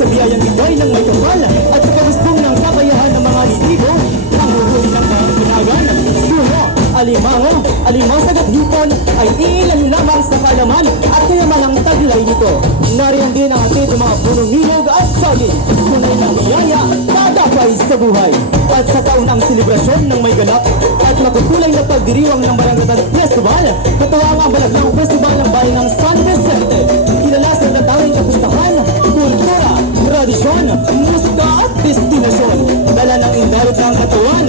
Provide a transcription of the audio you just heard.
sa biyayang ito'y ng may kapal at sa kabustong ng kakayahan ng mga litigo, ang huhuli ng pinagan, suho, alimango, alimasagat hipon ay iilan lamang sa kalaman at kayamanang taglay nito. Nariyan din ang hatid ng mga punong hinog at saging, tunay na biyaya, tatapay sa buhay. At sa taunang selebrasyon ng may ganap at makutulay na pagdiriwang ng Baragatan Festival, katuwang ang balaglang festival ng bayan ng San Vicente. Kilala sa natawing kapustahan, kultura, tradisyon, musika at destinasyon. Dala ng indarot ng katawan